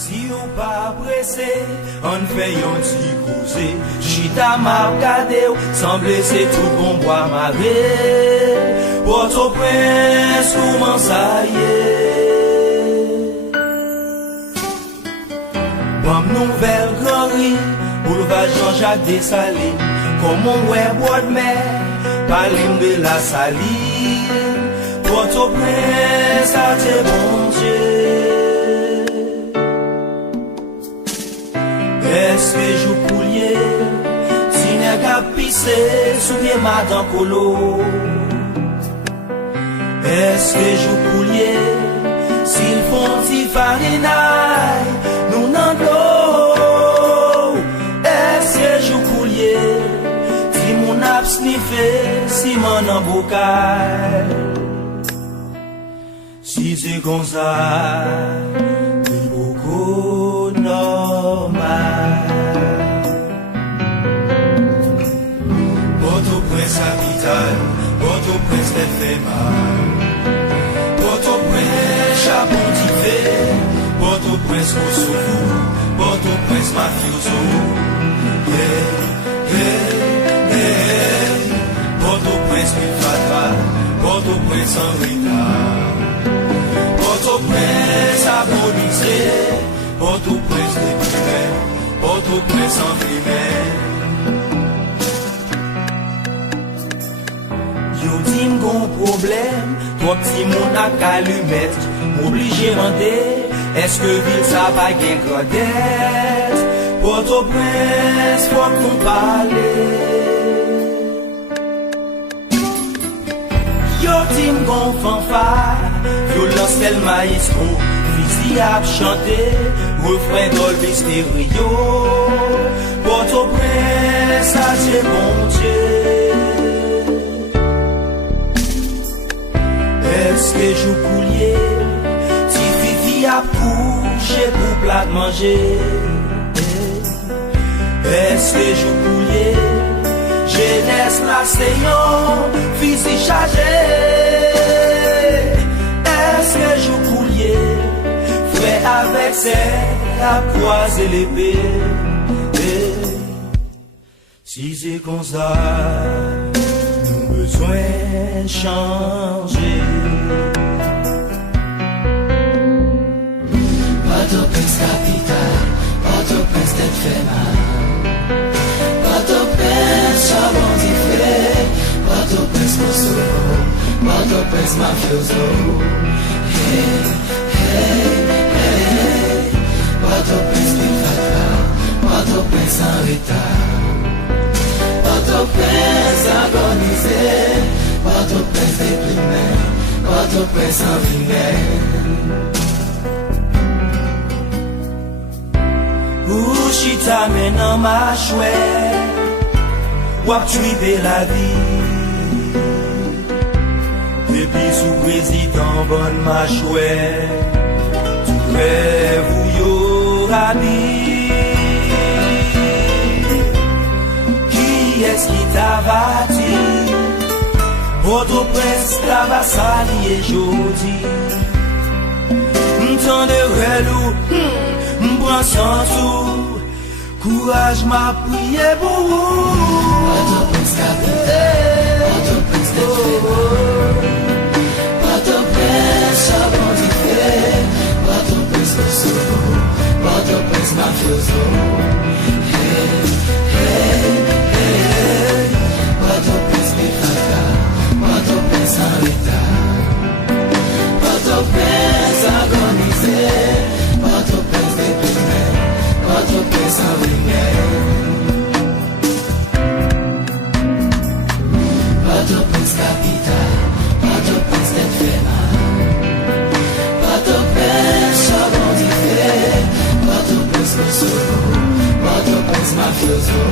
Si ou pas pressé, on fait un petit causé. Chita m'a regardé, semble c'est tout bon bois maré. Port-au-Prince, comment ça y est? Bonne nouvelle, Glory, boulevard Jean-Jacques Dessalines. Comme on ouais bois de mer, parle de la saline. Port-au-Prince, ça t'est bon Dieu. Est-ce que je coulier, si n'est qu'à pisser sous pied madame colo? Est-ce que je coulier, s'ils font si farinaille, nous n'en l'eau? Est-ce que je coulier, si mon ap sniffé, si mon embocal? Si c'est comme ça, c'est beaucoup normal. Port-au-Prince capitale, Port-au-Prince fait mal. Port-au-Prince chapon fait, Port-au-Prince Kosovo, Port-au-Prince mafioso. Yeah, yeah, yeah. Port-au-Prince Milfatra, Port-au-Prince en retard. Port-au-Prince abolisé, Port-au-Prince déprimé, Port-au-Prince en primaire. Yo di m'gon problème, toi petit mon a calumet, m'obligé demander, est-ce que ville ça va gen gradette? Port-au-Prince, faut qu'on parle. Yo di m'gon fanfare, violence tel maestro, fusil à chanter, refrain Dolby Stereo. Port-au-Prince, ça c'est bon Dieu. Est-ce que je coulier, si Fifi a couché pour plat manger? Est-ce que je coulier, jeunesse la séance, fusil chargé? Est-ce que je coulier, frère avec ses à croiser l'épée? Si c'est comme ça, nous besoin de changer. Port-au-Prince capitale, Port-au-Prince tête fait mal. Port-au-Prince charbon fait, Port-au-Prince Kosovo, Port-au-Prince mafioso. Hey, hey, hey. Port-au-Prince Milfatra, Port-au-Prince en retard. Port-au-Prince agonisé, Port-au-Prince déprimé, Port-au-Prince en primaire. Ou chita menan ma chouette, wap tripe la vie. Depuis sous président bonne ma chouette, tout rêve ou yo rabi. Qui est-ce qui t'a bâti? Port-au-Prince t'a va sali et jodi. M'tan de relou, m'prend sans tout, courage m'a prié pour vous. Port-au-Prince capitale, Port-au-Prince fait, Port-au-Prince charbon fait, Port-au-Prince Kosovo, Port-au-Prince mafioso. Hey, hey, hey. Port-au-Prince Milfatra, Port-au-Prince en retard. Port-au-Prince agonisé, Port-au-Prince déprimé, Port-au-Prince en primaire. Port-au-Prince capitale, Port-au-Prince tête fait mal. Port-au-Prince charbon fait, Port-au-Prince Kosovo, Port-au-Prince mafioso.